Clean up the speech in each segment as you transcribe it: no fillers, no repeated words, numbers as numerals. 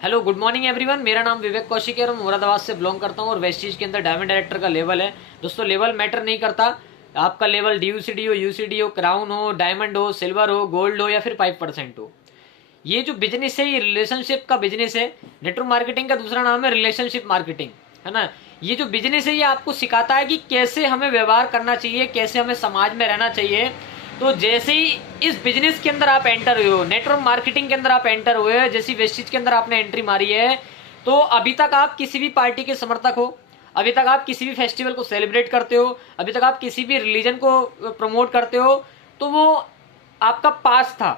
Hello good morning everyone. मेरा नाम विवेक कौशिक है और मैं मुरादाबाद से बिलोंग करता हूँ और वेस्टीज के अंदर डायमंड डायरेक्टर का लेवल है। दोस्तों लेवल मैटर नहीं करता, आपका लेवल DUCD हो, UCD हो, क्राउन हो, डायमंड हो, सिल्वर हो, गोल्ड हो या फिर 5% हो। ये जो बिजनेस है ये रिलेशनशिप का बिजनेस है। नेटवर्क मार्केटिंग का दूसरा नाम है रिलेशनशिप मार्केटिंग, है ना। ये जो बिजनेस है ये आपको सिखाता है कि कैसे हमें व्यवहार करना चाहिए, कैसे हमें समाज में रहना चाहिए। तो जैसे ही इस बिजनेस के अंदर आप एंटर हुए हो, नेटवर्क मार्केटिंग के अंदर आप एंटर हुए हो, जैसी वेस्टिज के अंदर आपने एंट्री मारी है, तो अभी तक आप किसी भी पार्टी के समर्थक हो, अभी तक आप किसी भी फेस्टिवल को सेलिब्रेट करते हो, अभी तक आप किसी भी रिलीजन को प्रमोट करते हो, तो वो आपका पास था।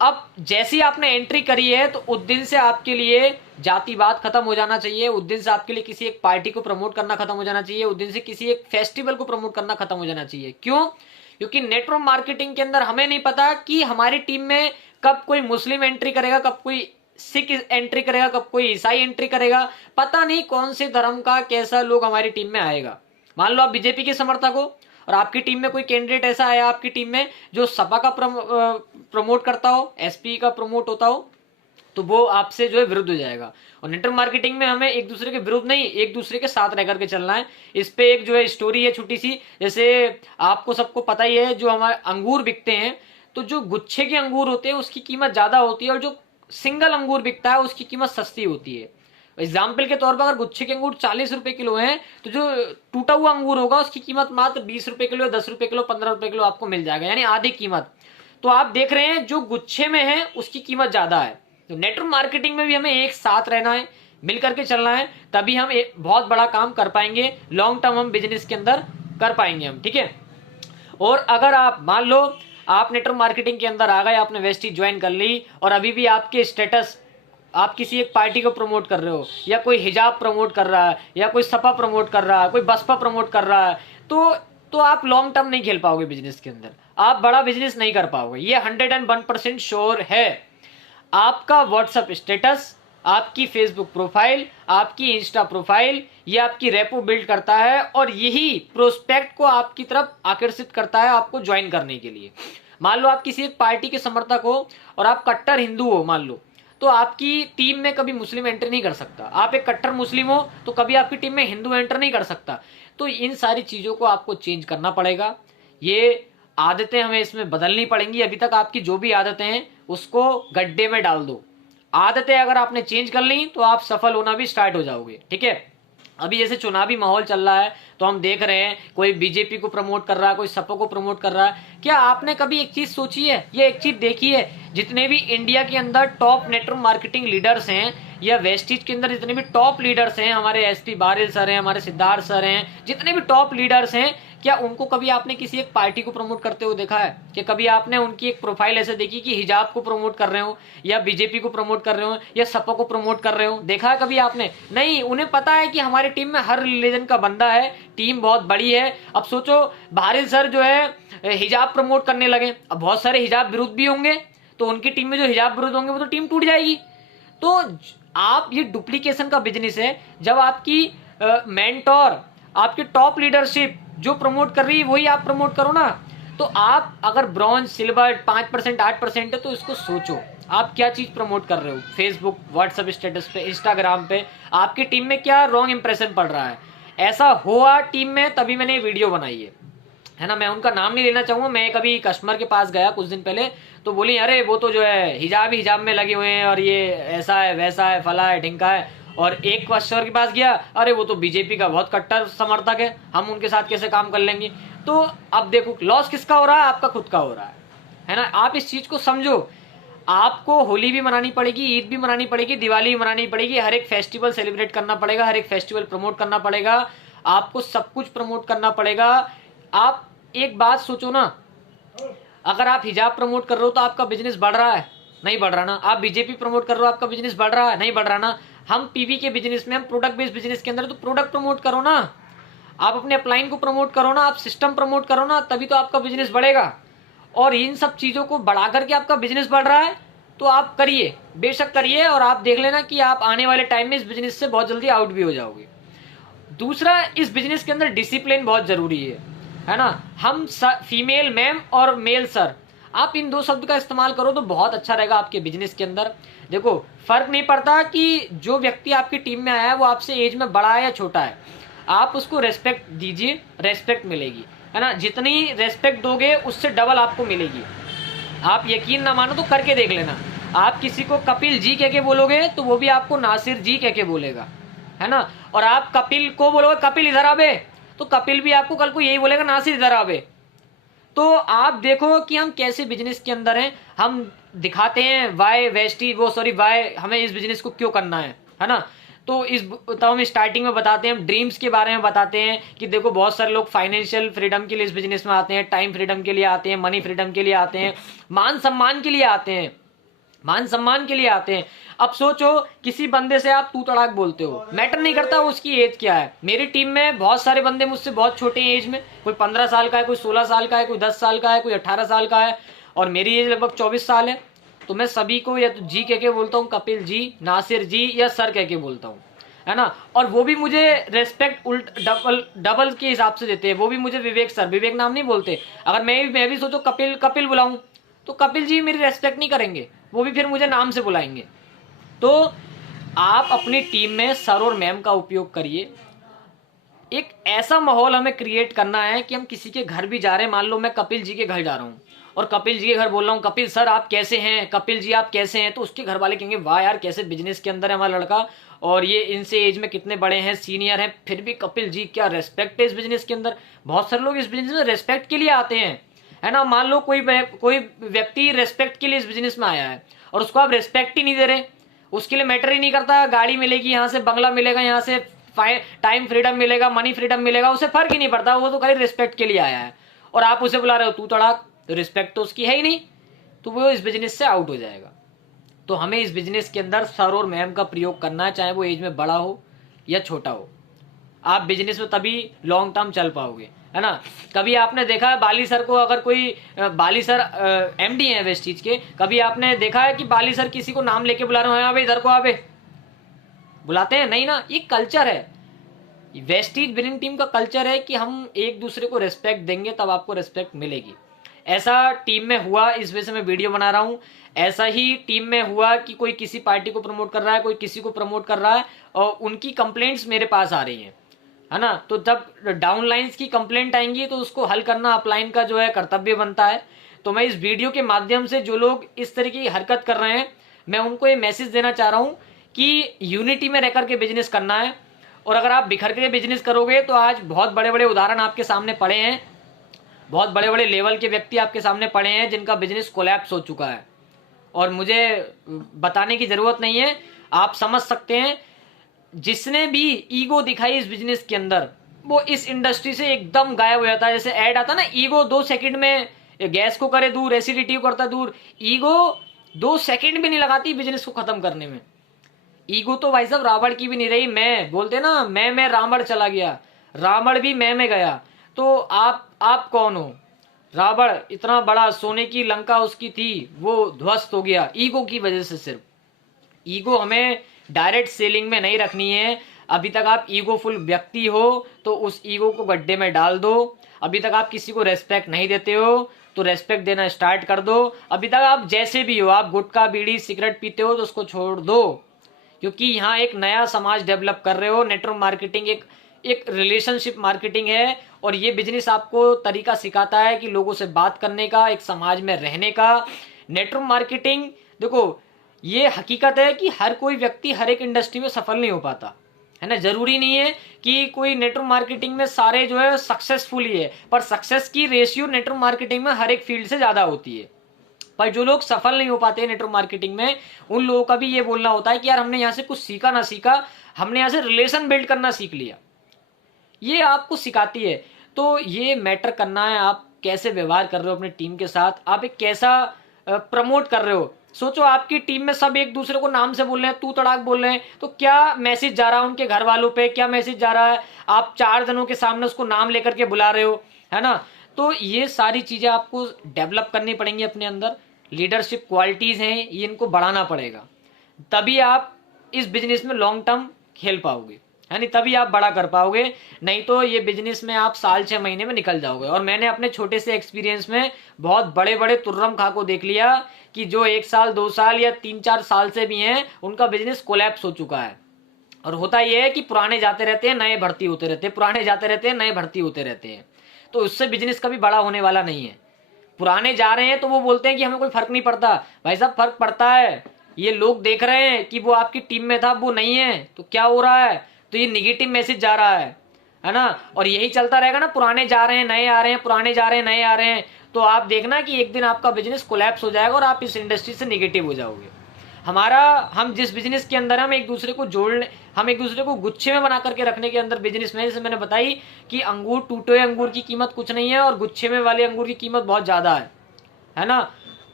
अब जैसी आपने एंट्री करी है तो उस दिन से आपके लिए जातिवाद खत्म हो जाना चाहिए, उस दिन से आपके लिए किसी एक पार्टी को प्रमोट करना खत्म हो जाना चाहिए, उस दिन से किसी एक फेस्टिवल को प्रमोट करना खत्म हो जाना चाहिए। क्यों? क्योंकि नेटवर्क मार्केटिंग के अंदर हमें नहीं पता कि हमारी टीम में कब कोई मुस्लिम एंट्री करेगा, कब कोई सिख एंट्री करेगा, कब कोई ईसाई एंट्री करेगा। पता नहीं कौन से धर्म का कैसा लोग हमारी टीम में आएगा। मान लो आप बीजेपी के समर्थक हो और आपकी टीम में कोई कैंडिडेट ऐसा आया आपकी टीम में जो सपा का प्रमोट करता हो, SP का प्रमोट होता हो, तो वो आपसे जो है विरुद्ध हो जाएगा। और नेटवर्क मार्केटिंग में हमें एक दूसरे के विरुद्ध नहीं, एक दूसरे के साथ रह करके चलना है। इस पे एक जो है स्टोरी है छोटी सी। जैसे आपको सबको पता ही है, जो हमारे अंगूर बिकते हैं, तो जो गुच्छे के अंगूर होते हैं उसकी कीमत ज्यादा होती है और जो सिंगल अंगूर बिकता है उसकी कीमत सस्ती होती है। एग्जाम्पल के तौर पर अगर गुच्छे के अंगूर 40 रुपए किलो हैं, तो जो टूटा हुआ अंगूर होगा उसकी कीमत मात्र 20 रुपए किलो, 10 रुपए किलो, 15 रुपए किलो आपको मिल जाएगा, यानी आधी कीमत। तो आप देख रहे हैं जो गुच्छे में है उसकी कीमत ज्यादा है। तो नेटवर्क मार्केटिंग में भी हमें एक साथ रहना है, मिल करके चलना है, तभी हम एक बहुत बड़ा काम कर पाएंगे, लॉन्ग टर्म हम बिजनेस के अंदर कर पाएंगे हम, ठीक है। और अगर आप मान लो आप नेटवर्क मार्केटिंग के अंदर आ गए, आपने वेस्टी ज्वाइन कर ली और अभी भी आपके स्टेटस, आप किसी एक पार्टी को प्रमोट कर रहे हो, या कोई हिजाब प्रमोट कर रहा है, या कोई सपा प्रमोट कर रहा है, कोई बसपा प्रमोट कर रहा है, तो आप लॉन्ग टर्म नहीं खेल पाओगे बिजनेस के अंदर, आप बड़ा बिजनेस नहीं कर पाओगे। ये 101% श्योर है। आपका व्हाट्सएप स्टेटस, आपकी फेसबुक प्रोफाइल, आपकी इंस्टा प्रोफाइल, ये आपकी रेपो बिल्ड करता है और यही प्रोस्पेक्ट को आपकी तरफ आकर्षित करता है आपको ज्वाइन करने के लिए। मान लो आप किसी एक पार्टी के समर्थक हो और आप कट्टर हिंदू हो मान लो, तो आपकी टीम में कभी मुस्लिम एंटर नहीं कर सकता। आप एक कट्टर मुस्लिम हो तो कभी आपकी टीम में हिंदू एंटर नहीं कर सकता। तो इन सारी चीजों को आपको चेंज करना पड़ेगा, ये आदतें हमें इसमें बदलनी पड़ेंगी। अभी तक आपकी जो भी आदतें हैं उसको गड्ढे में डाल दो। आदतें अगर आपने चेंज कर ली तो आप सफल होना भी स्टार्ट हो जाओगे, ठीक है। अभी जैसे चुनावी माहौल चल रहा है तो हम देख रहे हैं कोई बीजेपी को प्रमोट कर रहा है, कोई सपा को प्रमोट कर रहा है। क्या आपने कभी एक चीज सोची है, ये एक चीज देखी है, जितने भी इंडिया के अंदर टॉप नेटवर्क मार्केटिंग लीडर्स हैं या वेस्टीज के अंदर जितने भी टॉप लीडर्स हैं, हमारे SP बारिल सर हैं, हमारे सिद्धार्थ सर हैं, जितने भी टॉप लीडर्स हैं, क्या उनको कभी आपने किसी एक पार्टी को प्रमोट करते हुए देखा है? कि कभी आपने उनकी एक प्रोफाइल ऐसे देखी कि हिजाब को प्रमोट कर रहे हो, या बीजेपी को प्रमोट कर रहे हो, या सपा को प्रमोट कर रहे हो? देखा है कभी आपने? नहीं। उन्हें पता है कि हमारी टीम में हर रिलीजन का बंदा है, टीम बहुत बड़ी है। अब सोचो बारिल सर जो है हिजाब प्रमोट करने लगे, अब बहुत सारे हिजाब विरुद्ध भी होंगे, तो उनकी टीम में जो हिजाब विरुद्ध होंगे वो तो टीम टूट जाएगी। तो आप, ये डुप्लीकेशन का बिजनेस है। जब आपकी मेंटोर, आपकी टॉप लीडरशिप जो प्रमोट कर रही है वही आप प्रमोट करो ना। तो आप अगर ब्रॉन्ज, सिल्वर 5%, 8% है तो इसको सोचो आप क्या चीज प्रमोट कर रहे हो। फेसबुक, व्हाट्सएप स्टेटस पे, इंस्टाग्राम पे आपकी टीम में क्या रॉन्ग इंप्रेशन पड़ रहा है। ऐसा हुआ टीम में तभी मैंने ये वीडियो बनाई है ना। मैं उनका नाम नहीं लेना चाहूंगा। मैं कभी कस्टमर के पास गया कुछ दिन पहले, तो बोली अरे वो तो जो है हिजाब में लगे हुए हैं और ये ऐसा है वैसा है फला है ढिंका है। और एक कस्टमर के पास गया, अरे वो तो बीजेपी का बहुत कट्टर समर्थक है, हम उनके साथ कैसे काम कर लेंगे। तो अब देखो लॉस किसका हो रहा है? आपका खुद का हो रहा है ना। आप इस चीज को समझो। आपको होली भी मनानी पड़ेगी, ईद भी मनानी पड़ेगी, दिवाली भी मनानी पड़ेगी, हर एक फेस्टिवल सेलिब्रेट करना पड़ेगा, हर एक फेस्टिवल प्रमोट करना पड़ेगा, आपको सब कुछ प्रमोट करना पड़ेगा। आप एक बात सोचो ना, अगर आप हिजाब प्रमोट कर रहे हो तो आपका बिजनेस बढ़ रहा है? नहीं बढ़ रहा ना। आप बीजेपी प्रमोट कर रहे हो, आपका बिजनेस बढ़ रहा है? नहीं बढ़ रहा ना। हम PV के बिजनेस में, हम प्रोडक्ट बेस्ड बिजनेस के अंदर, तो प्रोडक्ट प्रमोट करो ना, आप अपने अपलाइन को प्रमोट करो ना, आप सिस्टम प्रमोट करो ना, तभी तो आपका बिजनेस बढ़ेगा। और इन सब चीजों को बढ़ा करके आपका बिजनेस बढ़ रहा है तो आप करिए, बेशक करिए, और आप देख लेना कि आप आने वाले टाइम में इस बिजनेस से बहुत जल्दी आउट भी हो जाओगे। दूसरा, इस बिजनेस के अंदर डिसिप्लिन बहुत जरूरी है ना। हम फीमेल मैम और मेल सर, आप इन दो शब्द का इस्तेमाल करो तो बहुत अच्छा रहेगा आपके बिजनेस के अंदर। देखो फर्क नहीं पड़ता कि जो व्यक्ति आपकी टीम में आया है वो आपसे एज में बड़ा है या छोटा है, आप उसको रेस्पेक्ट दीजिए, रेस्पेक्ट मिलेगी, है ना। जितनी रेस्पेक्ट दोगे उससे डबल आपको मिलेगी। आप यकीन ना मानो तो करके देख लेना, आप किसी को कपिल जी कह के बोलोगे तो वो भी आपको नासिर जी कह के बोलेगा, है ना। और आप कपिल को बोलोगे कपिल इधर आवे, तो कपिल भी आपको कल को यही बोलेगा नासिर इधर आवे। तो आप देखो कि हम कैसे बिजनेस के अंदर हैं, हम दिखाते हैं वाई वाई हमें इस बिजनेस को क्यों करना है ना। तो हम स्टार्टिंग में बताते हैं, हम ड्रीम्स के बारे में बताते हैं कि देखो बहुत सारे लोग फाइनेंशियल फ्रीडम के लिए इस बिजनेस में आते हैं, टाइम फ्रीडम के लिए आते हैं, मनी फ्रीडम के लिए आते हैं, मान सम्मान के लिए आते हैं, मान सम्मान के लिए आते हैं। अब सोचो किसी बंदे से आप तू तड़ाक बोलते हो, मैटर नहीं करता उसकी एज क्या है। मेरी टीम में बहुत सारे बंदे मुझसे बहुत छोटे हैं एज में, कोई 15 साल का है, कोई 16 साल का है, कोई 10 साल का है, कोई 18 साल का है, और मेरी एज लगभग 24 साल है। तो मैं सभी को या तो जी कह के बोलता हूँ, कपिल जी, नासिर जी या सर कह के बोलता हूँ, है ना। और वो भी मुझे रेस्पेक्ट डबल के हिसाब से देते हैं, वो भी मुझे विवेक सर, विवेक नाम नहीं बोलते। अगर मैं भी सोचो कपिल कपिल बुलाऊं तो कपिल जी मेरी रेस्पेक्ट नहीं करेंगे, वो भी फिर मुझे नाम से बुलाएंगे। तो आप अपनी टीम में सर और मैम का उपयोग करिए। एक ऐसा माहौल हमें क्रिएट करना है कि हम किसी के घर भी जा रहे हैं, मान लो मैं कपिल जी के घर जा रहा हूँ और कपिल जी के घर बोल रहा हूँ कपिल सर आप कैसे हैं, कपिल जी आप कैसे हैं, तो उसके घर वाले कहेंगे वाह यार कैसे बिजनेस के अंदर है हमारा लड़का, और ये इनसे एज में कितने बड़े हैं, सीनियर हैं, फिर भी कपिल जी क्या रेस्पेक्ट है इस बिजनेस के अंदर। बहुत सारे लोग इस बिजनेस में रेस्पेक्ट के लिए आते हैं, है ना। मान लो कोई व्यक्ति रेस्पेक्ट के लिए इस बिजनेस में आया है और उसको आप रेस्पेक्ट ही नहीं दे रहे, उसके लिए मैटर ही नहीं करता गाड़ी मिलेगी यहाँ से, बंगला मिलेगा यहाँ से, टाइम फ्रीडम मिलेगा, मनी फ्रीडम मिलेगा, उसे फर्क ही नहीं पड़ता, वो तो खाली रिस्पेक्ट के लिए आया है, और आप उसे बुला रहे हो तू तड़ाक, तो रिस्पेक्ट तो उसकी है ही नहीं, तो वो इस बिजनेस से आउट हो जाएगा। तो हमें इस बिजनेस के अंदर सर और मैम का प्रयोग करना है, चाहे वो एज में बड़ा हो या छोटा हो। आप बिजनेस में तभी लॉन्ग टर्म चल पाओगे, है ना। कभी आपने देखा है बाली सर को, अगर कोई बाली सर एमडी है वेस्टीज के, कभी आपने देखा है कि बाली सर किसी को नाम लेके बुला रहे हो, भाई इधर को आवे, बुलाते हैं नहीं ना। ये कल्चर है, वेस्टीज विनिंग टीम का कल्चर है कि हम एक दूसरे को रिस्पेक्ट देंगे तब आपको रिस्पेक्ट मिलेगी। ऐसा टीम में हुआ, इस वजह से मैं वीडियो बना रहा हूं। ऐसा ही टीम में हुआ कि कोई किसी पार्टी को प्रमोट कर रहा है, कोई किसी को प्रमोट कर रहा है, और उनकी कंप्लेंट्स मेरे पास आ रही हैं, है ना। तो जब डाउन लाइन्स की कंप्लेंट आएंगी तो उसको हल करना अपलाइन का जो है कर्तव्य बनता है। तो मैं इस वीडियो के माध्यम से जो लोग इस तरीके की हरकत कर रहे हैं, मैं उनको ये मैसेज देना चाह रहा हूं कि यूनिटी में रहकर के बिजनेस करना है। और अगर आप बिखर के बिजनेस करोगे तो आज बहुत बड़े बड़े उदाहरण आपके सामने पड़े हैं, बहुत बड़े बड़े लेवल के व्यक्ति आपके सामने पड़े हैं जिनका बिजनेस कोलैप्स हो चुका है, और मुझे बताने की जरूरत नहीं है, आप समझ सकते हैं। जिसने भी ईगो दिखाई इस बिजनेस के अंदर, वो इस इंडस्ट्री से एकदम गायब हो जाता है। जैसे ऐड आता ना, ईगो 2 सेकंड में गैस को करे दूर, एसिडिटी को करता दूर। ईगो 2 सेकंड भी नहीं लगाती बिजनेस को खत्म करने में। ईगो तो भाई साहब रावण की भी नहीं रही, मैं बोलते ना, मैं रावण चला गया, रावण भी मैं में गया। तो आप कौन हो? रावण इतना बड़ा सोने की लंका उसकी थी, वो ध्वस्त हो गया ईगो की वजह से। सिर्फ ईगो हमें डायरेक्ट सेलिंग में नहीं रखनी है। अभी तक आप ईगोफुल व्यक्ति हो तो उस ईगो को गड्ढे में डाल दो। अभी तक आप किसी को रेस्पेक्ट नहीं देते हो तो रेस्पेक्ट देना स्टार्ट कर दो। अभी तक आप जैसे भी हो, आप गुटखा बीड़ी सिगरेट पीते हो तो उसको छोड़ दो, क्योंकि यहाँ एक नया समाज डेवलप कर रहे हो। नेटवर्क मार्केटिंग एक रिलेशनशिप मार्केटिंग है, और ये बिजनेस आपको तरीका सिखाता है कि लोगों से बात करने का, एक समाज में रहने का। नेटवर्क मार्केटिंग, देखो ये हकीकत है कि हर कोई व्यक्ति हर एक इंडस्ट्री में सफल नहीं हो पाता, है ना। जरूरी नहीं है कि कोई नेटवर्क मार्केटिंग में सारे जो है सक्सेसफुल ही है, पर सक्सेस की रेशियो नेटवर्क मार्केटिंग में हर एक फील्ड से ज्यादा होती है। पर जो लोग सफल नहीं हो पाते नेटवर्क मार्केटिंग में, उन लोगों का भी ये बोलना होता है कि यार हमने यहाँ से कुछ सीखा ना सीखा, हमने यहाँ से रिलेशन बिल्ड करना सीख लिया। ये आपको सिखाती है। तो ये मैटर करना है, आप कैसे व्यवहार कर रहे हो अपनी टीम के साथ, आप एक कैसा प्रमोट कर रहे हो। सोचो आपकी टीम में सब एक दूसरे को नाम से बोल रहे हैं, तू तड़ाक बोल रहे हैं, तो क्या मैसेज जा रहा है उनके घर वालों पे, क्या मैसेज जा रहा है? आप 4 जनों के सामने उसको नाम लेकर के बुला रहे हो, है ना। तो ये सारी चीजें आपको डेवलप करनी पड़ेंगी अपने अंदर। लीडरशिप क्वालिटीज हैं, ये इनको बढ़ाना पड़ेगा, तभी आप इस बिजनेस में लॉन्ग टर्म खेल पाओगे। है नहीं, तभी आप बड़ा कर पाओगे, नहीं तो ये बिजनेस में आप साल 6 महीने में निकल जाओगे। और मैंने अपने छोटे से एक्सपीरियंस में बहुत बड़े बड़े तुर्रम खा को देख लिया कि जो 1 साल 2 साल या 3-4 साल से भी हैं, उनका बिजनेस कोलैप्स हो चुका है। और होता यह है कि पुराने जाते रहते हैं, नए भर्ती होते रहते हैं, पुराने जाते रहते हैं, नए भर्ती होते रहते हैं। तो उससे बिजनेस कभी बड़ा होने वाला नहीं है। पुराने जा रहे हैं तो वो बोलते हैं कि हमें कोई फर्क नहीं पड़ता। भाई साहब फर्क पड़ता है। ये लोग देख रहे हैं कि वो आपकी टीम में था, वो नहीं है, तो क्या हो रहा है, तो ये निगेटिव मैसेज जा रहा है ना। और यही चलता रहेगा ना, पुराने जा रहे हैं नए आ रहे हैं, पुराने जा रहे हैं नए आ रहे हैं, तो आप देखना कि एक दिन आपका बिजनेस कोलैप्स हो जाएगा और आप इस इंडस्ट्री से निगेटिव हो जाओगे। हम जिस बिजनेस के अंदर हम एक दूसरे को जोड़ने, हम एक दूसरे को गुच्छे में बना करके रखने के अंदर बिजनेस में, जैसे मैंने बताई कि अंगूर, टूटे हुए अंगूर की कीमत कुछ नहीं है और गुच्छे में वाले अंगूर की कीमत बहुत ज्यादा है ना।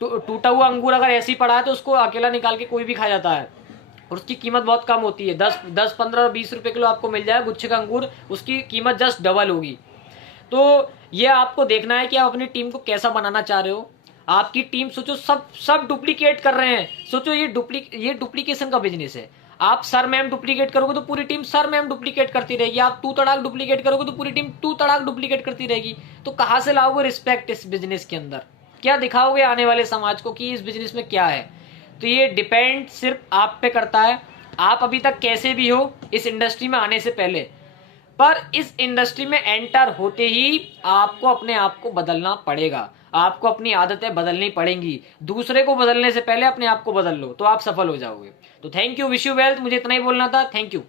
टूटा हुआ अंगूर अगर ऐसे ही पड़ा है तो उसको अकेला निकाल के कोई भी खा जाता है और उसकी कीमत बहुत कम होती है। 10, 15 और 20 रुपए किलो आपको मिल जाए गुच्छे का अंगूर, उसकी कीमत जस्ट डबल होगी। तो ये आपको देखना है कि आप अपनी टीम को कैसा बनाना चाह रहे हो। आपकी टीम सोचो सब डुप्लीकेट कर रहे हैं, सोचो ये डुप्लीकेशन का बिजनेस है। आप सर मैम डुप्लीकेट करोगे तो पूरी टीम सर मैम डुप्लीकेट करती रहेगी, आप तू तड़ाक डुप्लीकेट करोगे तो पूरी टीम तू तड़ाक डुप्लीकेट करती रहेगी। तो कहां से लाओगे रिस्पेक्ट इस बिजनेस के अंदर, क्या दिखाओगे आने वाले समाज को कि इस बिजनेस में क्या है। तो ये डिपेंड सिर्फ आप पे करता है, आप अभी तक कैसे भी हो इस इंडस्ट्री में आने से पहले, पर इस इंडस्ट्री में एंटर होते ही आपको अपने आप को बदलना पड़ेगा, आपको अपनी आदतें बदलनी पड़ेंगी। दूसरे को बदलने से पहले अपने आप को बदल लो तो आप सफल हो जाओगे। तो thank you, wish you wealth, मुझे इतना ही बोलना था, थैंक यू।